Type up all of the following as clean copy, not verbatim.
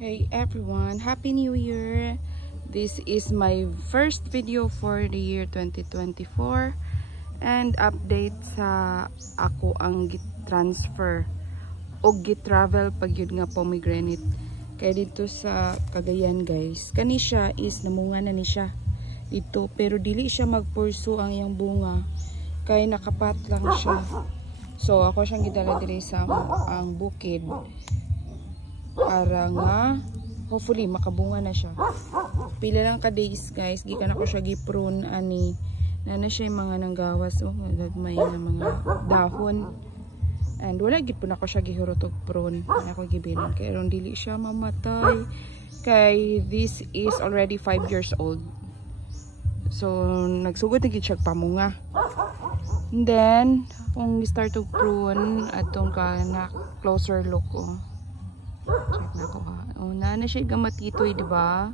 Hey everyone, Happy New Year! This is my first video for the year 2024 and update sa ako ang git-transfer o git-travel pag yun nga pomegranate. Kaya dito sa Cagayan guys, kani siya is namunga na ni siya dito pero dili siya magpurso ang iyang bunga kaya nakapat lang siya. So ako siyang gidala diri sa ang bukid para nga hopefully makabunga na siya. Pila lang ka days guys, gikan ako siya giprune ani na siya yung mga nanggawas may na mga dahon and wala gid po na ako siya gihurot og prune ako gibinan kay aron dili siya mamatay kay this is already 5 years old. So nagsugod na gid siya pamunga. And then kung start to prune atong ka na closer look check na ko ha. Na siya gamatitoy, di ba?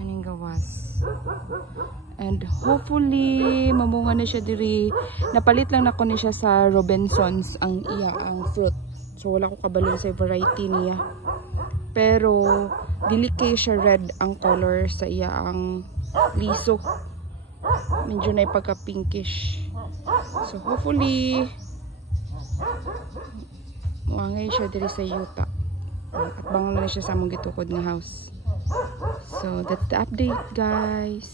Aning gawas. And hopefully mamunga na siya diri. Napalit lang nako ni siya sa Robinsons ang fruit. So wala ko kabalo sa variety niya. Pero dili kay siya red ang color sa ang liso. Medyo na pagka pinkish. So hopefully muangay siya diri sa yuta. At bangon na siya sa among gitukod nga house. So that's the update guys.